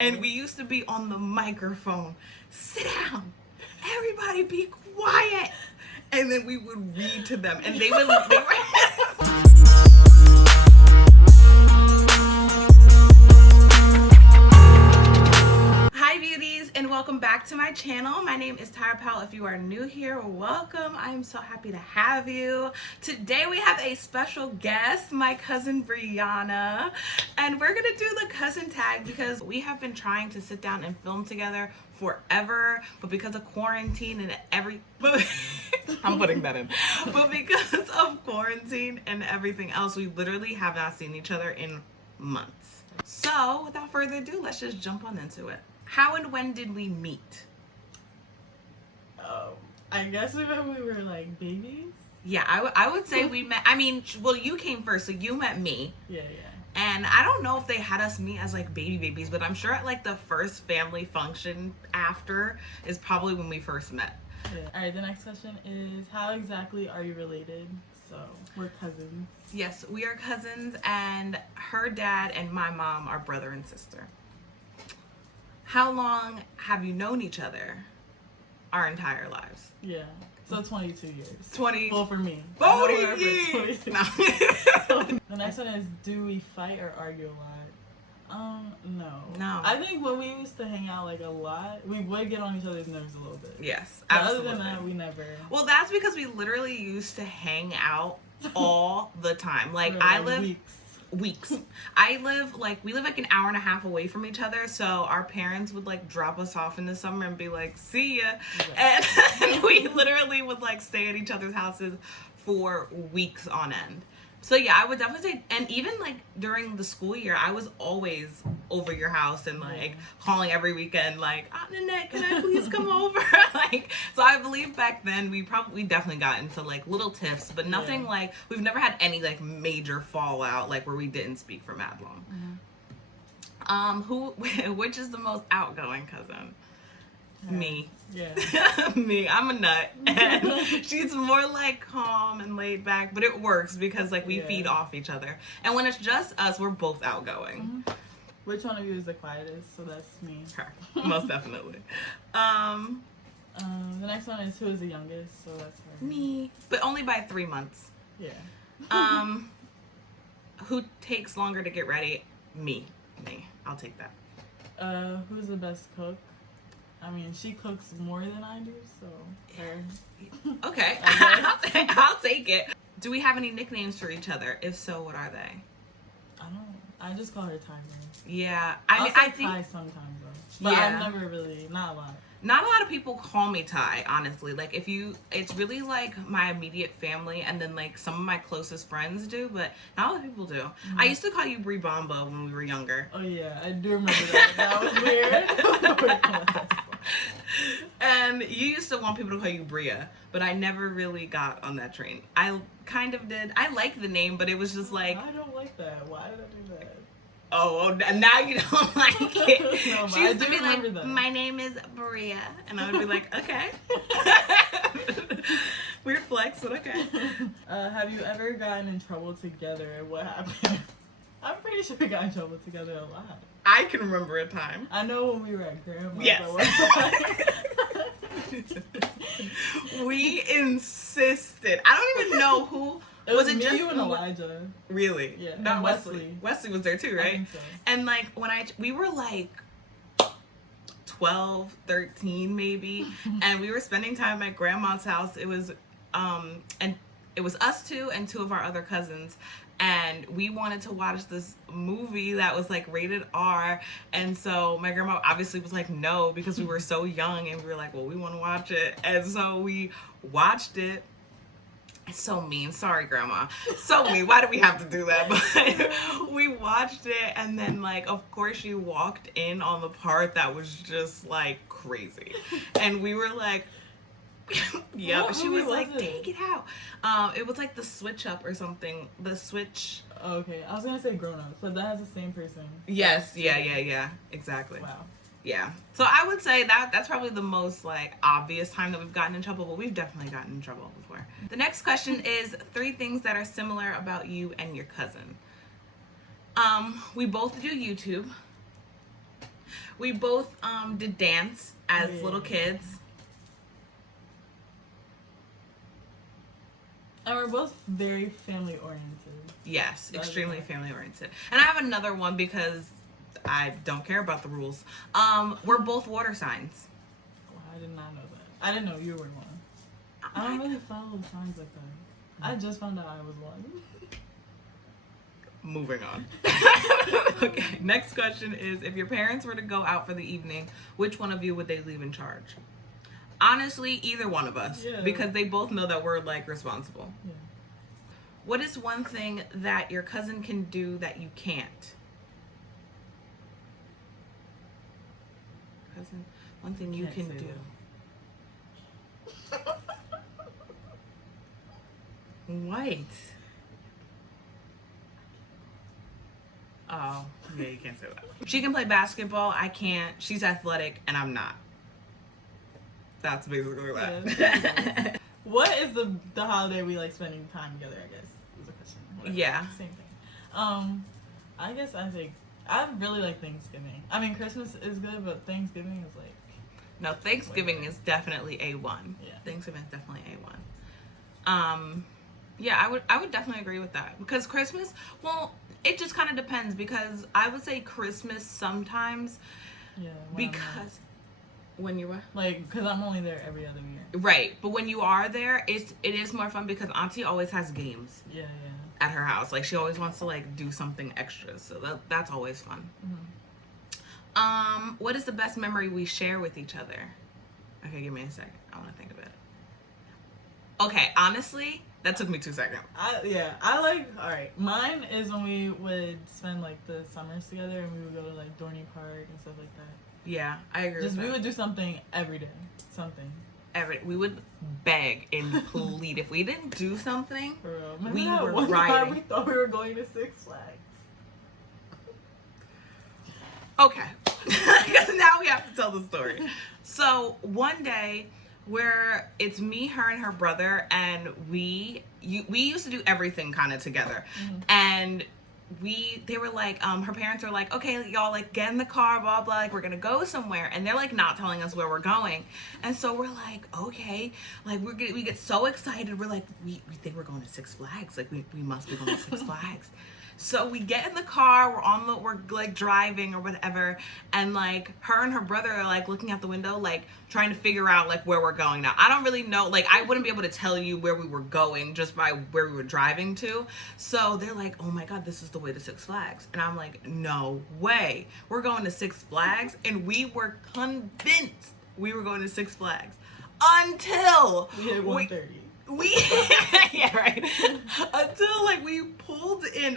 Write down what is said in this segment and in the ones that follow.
And we used to be on the microphone. Sit down. Everybody be quiet. And then we would read to them. And they were Hi beauties, and welcome back to my channel. My name is Tyra Powell. If you are new here, welcome. I am so happy to have you. Today we have a special guest, my cousin Brianna, and we're gonna do the cousin tag because we have been trying to sit down and film together forever, but because of quarantine and I'm putting that in. But because of quarantine and everything else, we literally have not seen each other in months. So without further ado, let's just jump on into it. How and when did we meet? I guess when we were like babies. Yeah, I would say we met. I mean, well, you came first, so you met me. Yeah. And I don't know if they had us meet as like babies, but I'm sure at like the first family function after is probably when we first met. Yeah. All right, the next question is, how exactly are you related? So we're cousins. Yes, we are cousins, and her dad and my mom are brother and sister. How long have you known each other? Our entire lives. Yeah. So 22 years. 20. Well, for me. 40 years. No. The next one is, do we fight or argue a lot? No. I think when we used to hang out like a lot, we would get on each other's nerves a little bit. Yes, but absolutely. Other than that, we never. Well, that's because we literally used to hang out all the time. Like, I live weeks. We live like an hour and a half away from each other, so our parents would like drop us off in the summer and be like, see ya. Yeah. And we literally would like stay at each other's houses for weeks on end. So yeah, I would definitely say, and even like during the school year, I was always over your house and like calling every weekend, like, Nanette, can I please come over? Like, so I believe back then we definitely got into like little tiffs, but nothing like, we've never had any like major fallout, like where we didn't speak for mad long. Which is the most outgoing cousin? Me. Yeah. Me. I'm a nut. And she's more like calm and laid back, but it works because like we feed off each other. And when it's just us, we're both outgoing. Which one of you is the quietest? So that's me. Her. Most definitely. The next one is, who is the youngest? So that's her. Me. But only by 3 months. Yeah. Who takes longer to get ready? Me. I'll take that. Who's the best cook? I mean, she cooks more than I do, so her. Okay. I'll take it. Do we have any nicknames for each other? If so, what are they? I just call her Tyra. Yeah. I think Ty sometimes though. But I've never really, not a lot. Not a lot of people call me Ty, honestly. Like, it's really like my immediate family, and then like some of my closest friends do, but not a lot of people do. I used to call you Brie Bomba when we were younger. Oh yeah, I do remember that. That was weird. And you used to want people to call you Bria, but I never really got on that train. I kind of did. I like the name, but it was just like, I don't like that. Why did I do that? Oh, now you don't like it. No, she used to be like, that. My name is Bria. And I would be like, okay. Weird flex, but okay. Have you ever gotten in trouble together? What happened? I'm pretty sure we got in trouble together a lot. I can remember a time. I know when we were at Grandma's. Yes. We insisted. I don't even know who. It was it me, just you, and Elijah. Really? Yeah. Not Wesley. Wesley was there too, right? I think so. And like we were like 12, 13 maybe, and we were spending time at Grandma's house. It was and it was us two and two of our other cousins. And we wanted to watch this movie that was like rated R. And so my grandma obviously was like, no, because we were so young, and we were like, well, we want to watch it. And so we watched it. It's so mean. Sorry, Grandma. So mean. Why do we have to do that? But we watched it, and then like, of course, she walked in on the part that was just like crazy. And we were like, yeah, but she was like, take it out. It was like The Switch Up or something. The Switch. Okay, I was gonna say Grown Ups, but that has the same person. Yes, yeah, exactly. Wow. Yeah. So I would say that's probably the most like obvious time that we've gotten in trouble, but we've definitely gotten in trouble before. The next question is 3 things that are similar about you and your cousin. We both do YouTube. We both did dance as little kids. And we're both very family oriented. Yes, extremely family oriented. And I have another one because I don't care about the rules. We're both water signs. Well, I did not know that. I didn't know you were one. I don't really follow signs like that. I just found out I was one. Moving on. Okay, next question is, if your parents were to go out for the evening, which one of you would they leave in charge? Honestly, either one of us. Yeah. Because they both know that we're, like, responsible. Yeah. What is one thing that your cousin can do that you can't? Cousin, one thing you can do. White. Oh, yeah, you can't say that. She can play basketball. I can't. She's athletic, and I'm not. That's basically that. Yeah, what is the holiday we like spending time together, I guess, is a question. Whatever. Yeah. Same thing. I guess I think, I really like Thanksgiving. I mean, Christmas is good, but Thanksgiving is like... No, Thanksgiving is definitely A1. Yeah. Thanksgiving is definitely A1. Yeah, I would definitely agree with that. Because Christmas, well, it just kind of depends, because I would say Christmas sometimes, because when you were like, because I'm only there every other year, right? But when you are there, it is more fun because Auntie always has games. Yeah. At her house, like she always wants to like do something extra, so that's always fun. Mm-hmm. What is the best memory we share with each other? Okay, give me a second. I want to think of it. Okay, honestly, that took me 2 seconds. Alright, mine is when we would spend like the summers together and we would go to like Dorney Park and stuff like that. Yeah, I agree with that. We would do something every day. We would beg and plead. If we didn't do something, we were one riding. time we thought we were going to Six Flags. Okay, because now we have to tell the story. So one day, where it's me, her, and her brother, and we used to do everything kind of together, and they were like, her parents were like, okay, y'all, like, get in the car, blah, blah, like, we're gonna go somewhere, and they're, like, not telling us where we're going, and so we're like, okay, like, we get so excited, we're like, we think we're going to Six Flags, like, we must be going to Six Flags. So we get in the car, we're like driving or whatever, and like her and her brother are like looking out the window, like trying to figure out like where we're going. Now, I don't really know, like I wouldn't be able to tell you where we were going just by where we were driving to. So they're like, oh my God, this is the way to Six Flags. And I'm like, no way. We're going to Six Flags. And we were convinced we were going to Six Flags until we hit 1:30. Yeah, right. Until like we pulled in.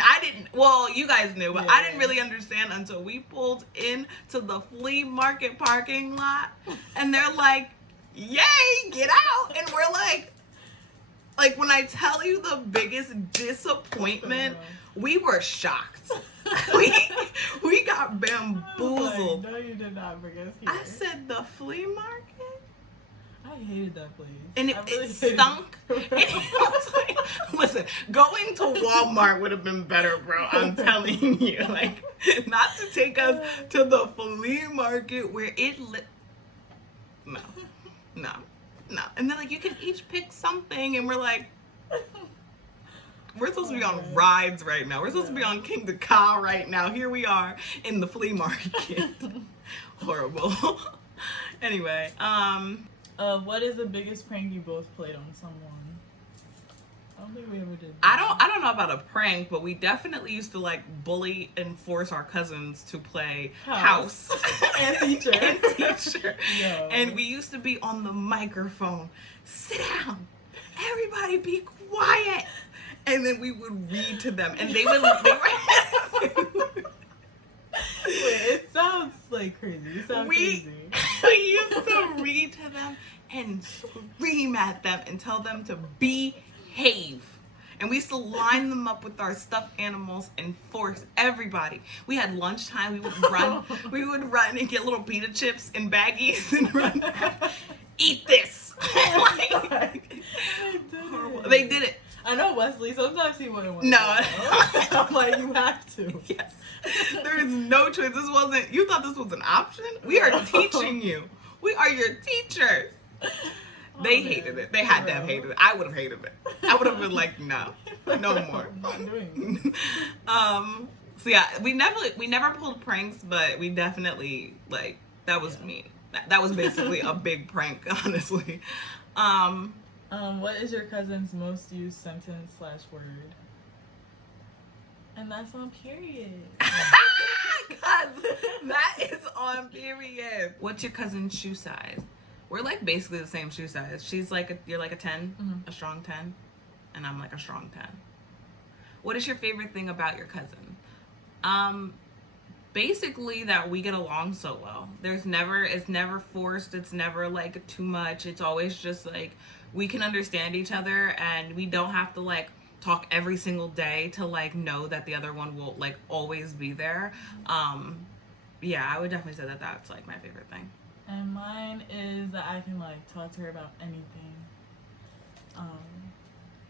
You guys knew, but I didn't really understand until we pulled in to the flea market parking lot, and they're like, yay, get out. And we're like when I tell you the biggest disappointment, we were shocked. we got bamboozled. Like, no, you did not bring us here. I said the flea market? I hated that place. And it stunk. Listen, going to Walmart would have been better, bro. I'm telling you. Like, not to take us to the flea market where it No. And then, like, you can each pick something, and we're like, we're supposed to be on rides right now. We're supposed to be on King the Cow right now. Here we are in the flea market. Horrible. Anyway, what is the biggest prank you both played on someone? I don't think we ever did. I don't know about a prank, but we definitely used to like bully and force our cousins to play house. and teacher. Yeah. And we used to be on the microphone. Sit down. Everybody be quiet. And then we would read to them, and they were Wait, it sounds like crazy. It sounds crazy. We used to read to them and scream at them and tell them to behave. And we used to line them up with our stuffed animals and force everybody. We had lunchtime. We would run and get little pita chips and baggies and run. Eat this. They did it. I know Wesley, sometimes he wouldn't want No. to. I'm like, you have to. Yes. There is no choice. You thought this was an option? We are teaching you. We are your teachers. They hated it. They had to have hated it. I would have hated it. I would have been like, no more. I'm not doing this. So yeah, we never pulled pranks, but we definitely, like, that was mean. That was basically a big prank, honestly. What is your cousin's most used sentence/word? And that's on period. God, that is on period. What's your cousin's shoe size? We're like basically the same shoe size. You're like a 10, a strong 10, and I'm like a strong 10. What is your favorite thing about your cousin? Basically that we get along so well. It's never forced. It's never like too much. It's always just like we can understand each other, and we don't have to like talk every single day to like know that the other one will like always be there. Yeah, I would definitely say that that's like my favorite thing. And mine is that I can like talk to her about anything.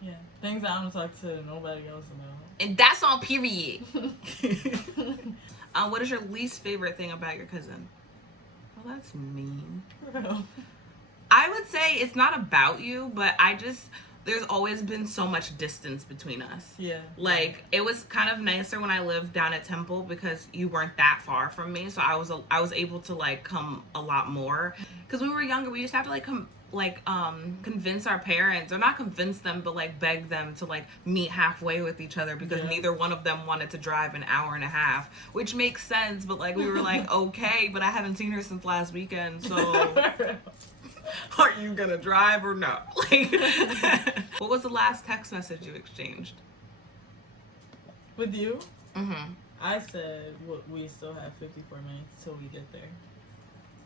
Yeah, things that I don't talk to nobody else about. And that's on period. What is your least favorite thing about your cousin? Well, that's mean. Bro. I would say it's not about you, but there's always been so much distance between us. Yeah. Like, it was kind of nicer when I lived down at Temple because you weren't that far from me, so I was able to like come a lot more. Because when we were younger, we used to have to like convince our parents, or not convince them, but like beg them to like meet halfway with each other because neither one of them wanted to drive an hour and a half, which makes sense. But like we were like, okay, but I haven't seen her since last weekend, so are you gonna drive or no? Like, what was the last text message you exchanged? With you? Mm-hmm. I said we still have 54 minutes till we get there.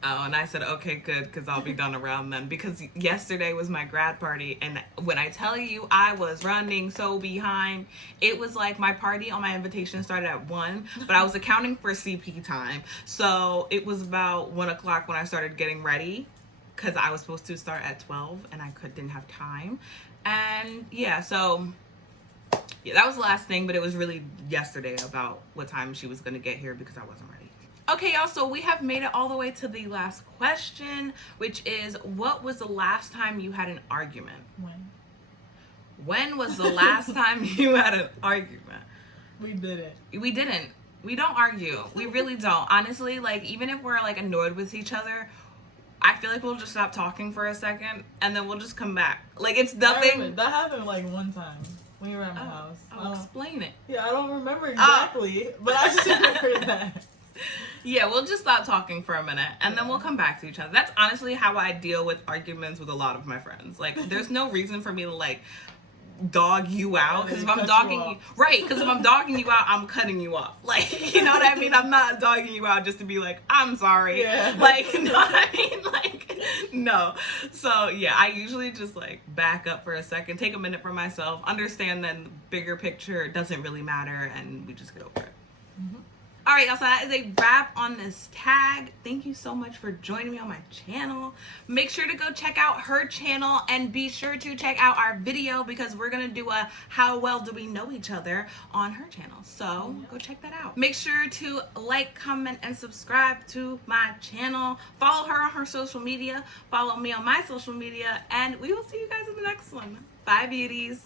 Oh, and I said, okay, good, because I'll be done around then. Because yesterday was my grad party, and when I tell you I was running so behind, it was like my party on my invitation started at 1, but I was accounting for CP time. So it was about 1 o'clock when I started getting ready, because I was supposed to start at 12, and I didn't have time. And yeah, so yeah, that was the last thing, but it was really yesterday about what time she was going to get here because I wasn't ready. Okay, y'all, so we have made it all the way to the last question, which is, what was the last time you had an argument? When was the last time you had an argument? We didn't. We don't argue. We really don't. Honestly, like, even if we're like annoyed with each other, I feel like we'll just stop talking for a second and then we'll just come back. Like, it's nothing. That happened like one time when you were at my house. I'll explain it. Yeah, I don't remember exactly, but I just remember that. Yeah, we'll just stop talking for a minute and then we'll come back to each other. That's honestly how I deal with arguments with a lot of my friends. Like, there's no reason for me to like dog you out, because if I'm dogging you, right, because if I'm dogging you out, I'm cutting you off. Like, you know what I mean? I'm not dogging you out just to be like, I'm sorry. Yeah. Like, you know what I mean? Like, no. So yeah, I usually just like back up for a second, take a minute for myself, understand that the bigger picture doesn't really matter, and we just get over it. Mm-hmm. All right, y'all, so that is a wrap on this tag. Thank you so much for joining me on my channel. Make sure to go check out her channel, and be sure to check out our video because we're gonna do a how well do we know each other on her channel. So go check that out. Make sure to like, comment, and subscribe to my channel. Follow her on her social media. Follow me on my social media, and we will see you guys in the next one. Bye, beauties.